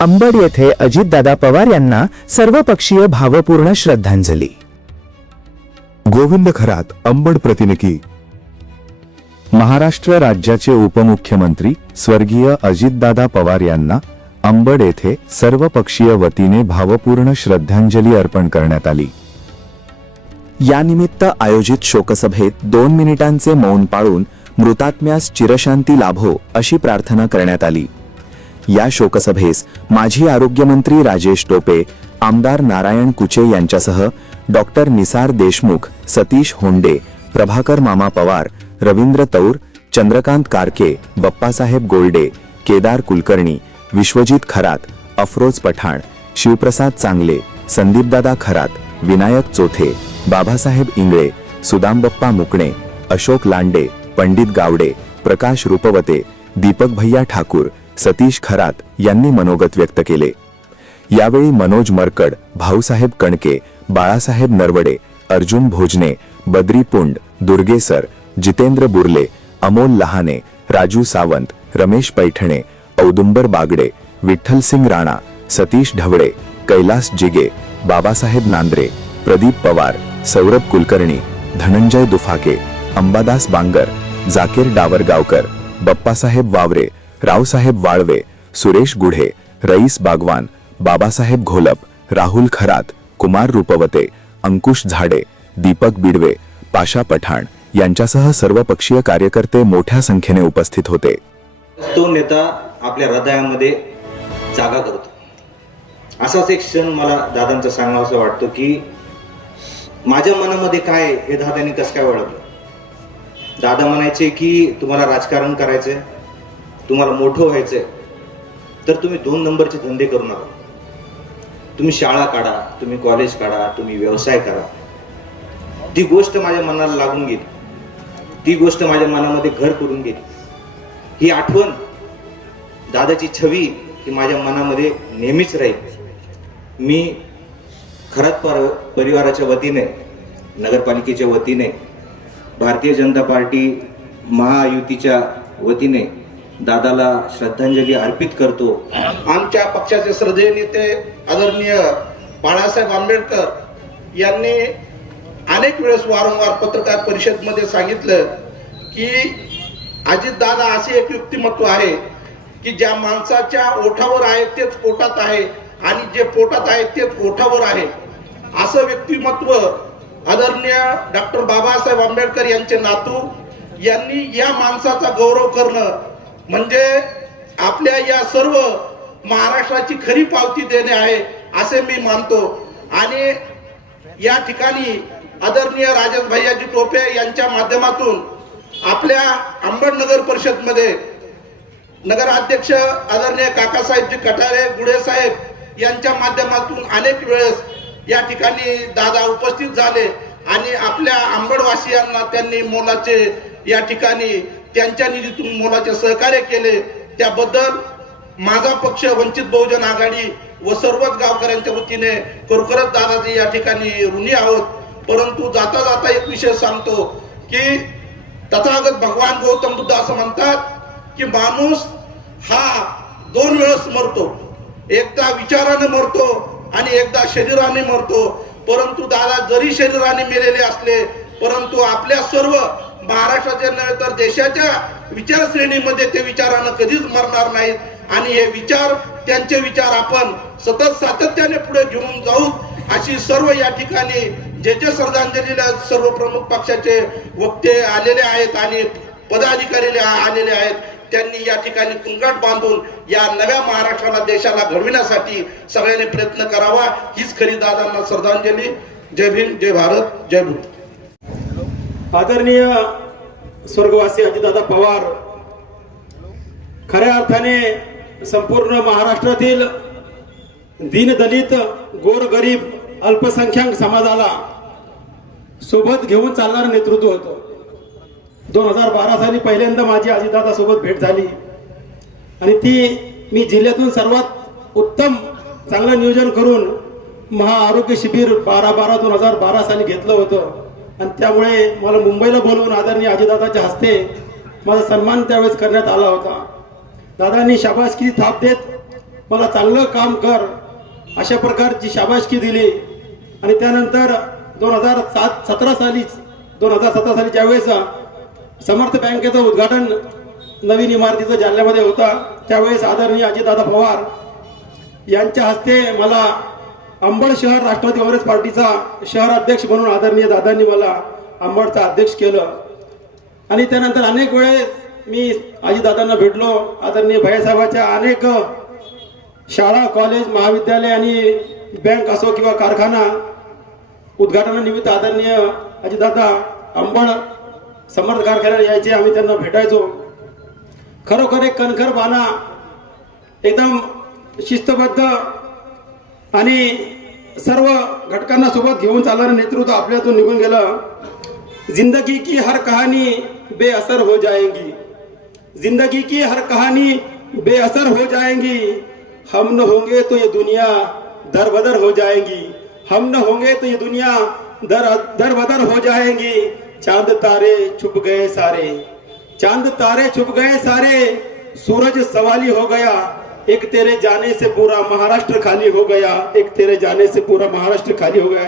अंबड येथे अजितदादा पवार यांना सर्वपक्षीय भावपूर्ण श्रद्धांजली. गोविंद खरात अंबड प्रतिनिधी. महाराष्ट्र राज्याचे उपमुख्यमंत्री स्वर्गीय अजितदादा पवार यांना अंबड येथे सर्वपक्षीय वतीने भावपूर्ण श्रद्धांजली अर्पण करण्यात आली. यानिमित्त आयोजित शोकसभेत दोन मिनिटांचे मौन पाळून मृतात्म्यास चिरशांती लाभो अशी प्रार्थना करण्यात आली. या शोकसभेस माजी आरोग्यमंत्री राजेश टोपे आमदार नारायण कुचे यांच्यासह डॉक्टर निसार देशमुख सतीश होंडे प्रभाकर मामा पवार रवींद्र तौर चंद्रकांत कारके बप्पासाहेब गोल्डे केदार कुलकर्णी विश्वजित खरात अफरोज पठाण शिवप्रसाद चांगले संदीपदादा खरात विनायक चोथे बाबासाहेब इंगळे सुदामबप्पा मुकणे अशोक लांडे पंडित गावडे प्रकाश रूपवते दीपक भैया ठाकूर सतीश खरात यांनी मनोगत व्यक्त केले. यावेळी मनोज मरकड भाऊसाहेब कणके बाळासाहेब नरवडे अर्जुन भोजने बद्री पुंड दुर्गेसर जितेंद्र बुर्ले अमोल लहाने राजू सावंत रमेश पैठणे औदुंबर बागडे विठ्ठलसिंग राणा सतीश ढवळे कैलास जिगे बाबासाहेब नांद्रे प्रदीप पवार सौरभ कुलकर्णी धनंजय दुफाके अंबादास बांगर जाकीर डावरगावकर बप्पासाहेब वावरे रावसाहेब वाळवे सुरेश गुढे रईस बागवान बाबासाहेब घोलप राहुल खरात कुमार रूपवते अंकुश झाडे दीपक बिडवे पाशा पठाण यांच्यासह सर्वपक्षीय कार्यकर्ते मोठ्या संख्येने उपस्थित होते. तो नेता आपल्या हृदयामध्ये जागा करतो. असाच एक क्षण मला दादांचा सांगावा असं वाटतो की माझ्या मनामध्ये काय हे दादांनी कसं काय ओळखलं? दादा म्हणायचे की तुम्हाला राजकारण करायचंय. तुम्हाला मोठं व्हायचं आहे तर तुम्ही दोन नंबरचे धंदे करू नका. तुम्ही शाळा काढा तुम्ही कॉलेज काढा तुम्ही व्यवसाय करा. ती गोष्ट माझ्या मनाला लागून गेली. ती गोष्ट माझ्या मनामध्ये घर करून गेली. ही आठवण दादाची छवी ही माझ्या मनामध्ये नेहमीच राहील. मी खरंच पर परिवाराच्या वतीने नगरपालिकेच्या वतीने भारतीय जनता पार्टी महायुतीच्या वतीने दादाला श्रद्धांजली अर्पित करतो. आमच्या पक्षाचे श्रद्धेय नेते आदरणीय बाळासाहेब आंबेडकर यांनी अनेक वेळेस वारंवार पत्रकार परिषदमध्ये सांगितलं की अजितदादा असे एक व्यक्तिमत्व आहे की ज्या माणसाच्या ओठावर आहे तेच पोटात आहे आणि जे पोटात आहे तेच ओठावर आहे. असं व्यक्तिमत्व आदरणीय डॉक्टर बाबासाहेब आंबेडकर यांचे नातू यांनी या माणसाचा गौरव करणं म्हणजे आपल्या या सर्व महाराष्ट्राची खरी पावती देणे आहे असे मी मानतो. आणि या ठिकाणी आदरणीय राजेश भैयाजी टोपे यांच्या माध्यमातून आपल्या अंबड नगर परिषदमध्ये नगराध्यक्ष आदरणीय काकासाहेबजी कटारे गुढेसाहेब यांच्या माध्यमातून अनेक वेळेस या ठिकाणी दादा उपस्थित झाले आणि आपल्या आंबडवासियांना त्यांनी मोलाचे या ठिकाणी त्यांच्या निधीतून मोलाचे सहकार्य केले. त्याबद्दल माझा पक्ष वंचित बहुजन आघाडी व सर्वच गावकऱ्यांच्या वतीने खरोखरच दादाजी या ठिकाणी ऋणी आहोत. परंतु जाता जाता एक विषय सांगतो की तथागत भगवान गौतम बुद्ध असं म्हणतात की माणूस हा दोन वेळेस मरतो. एकदा विचाराने मरतो आणि एकदा शरीराने मरतो. परंतु दादा जरी शरीराने मेलेले असले परंतु आपल्या सर्व महाराष्ट्राच्या नव्हे तर देशाच्या विचारश्रेणीमध्ये ते विचारानं कधीच मरणार नाहीत. आणि हे विचार त्यांचे विचार आपण सतत सातत्याने पुढे घेऊन जाऊ अशी सर्व या ठिकाणी जे जे श्रद्धांजलीला सर्व प्रमुख पक्षाचे वक्ते आलेले आहेत आणि पदाधिकारी आलेले आहेत त्यांनी या ठिकाणी कुंगाट बांधून या नव्या महाराष्ट्राला देशाला घडविण्यासाठी सगळ्यांनी प्रयत्न करावा. हीच खरी दादांना श्रद्धांजली. जय भीम जय भारत जय भूत. आदरणीय स्वर्गवासी अजितदादा पवार खऱ्या अर्थाने संपूर्ण महाराष्ट्रातील दीनदलित गोरगरीब अल्पसंख्याक समाजाला सोबत घेऊन चालणारं नेतृत्व होतं. दोन हजार बारा साली पहिल्यांदा माझी अजितदादा सोबत भेट झाली. आणि ती मी जिल्ह्यातून सर्वात उत्तम चांगलं नियोजन करून महाआरोग्य शिबिर बारा बारा दोन हजार बारा साली घेतलं होतं. आणि त्यामुळे मला मुंबईला बोलवून आदरणीय अजितदादाच्या हस्ते माझा सन्मान त्यावेळेस करण्यात आला होता. दादांनी शाबासकी थाप देत मला चांगलं काम कर अशा प्रकारची शाबासकी दिली. आणि त्यानंतर दोन हजार सात सतरा साली दोन हजार सतरा साली ज्यावेळेस समर्थ बँकेचं उद्घाटन नवीन इमारतीचं जालन्यामध्ये होता त्यावेळेस आदरणीय अजितदादा पवार यांच्या हस्ते मला अंबड शहर राष्ट्रवादी काँग्रेस पार्टीचा शहर अध्यक्ष म्हणून आदरणीय दादांनी मला अंबडचा अध्यक्ष केलं. आणि त्यानंतर अनेक वेळेस मी आजीदादांना भेटलो आदरणीय भैयासाहेबाच्या अनेक शाळा कॉलेज महाविद्यालय आणि बँक असो किंवा कारखाना उद्घाटनानिमित्त आदरणीय अजितदादा अंबड समर्थ कारखान्यात यायचे आम्ही त्यांना भेटायचो. खरोखर एक कणखर बाणा एकदम शिस्तबद्ध आणि सर्व घटकांना सोबत घेऊन चालणारं नेतृत्व आपल्यातून निघून गेलं. जिंदगी की हर कहाणी बेअसर हो जाएंगी. जिंदगी की हर कहानी बेअसर हो जाएंगी. हम न होंगे तो ये दुनिया दरबदर हो जाएंगी. हम न होंगे तो ये दुनिया दर दरबदर हो जाएंगी. चांद तारे छुप गए सारे. चांद तारे छुप गए सारे. सूरज सवाली हो गया. एक तेरे जाने से पूरा महाराष्ट्र खाली हो गया एक तेरे जाने से पूरा महाराष्ट्र खाली हो गया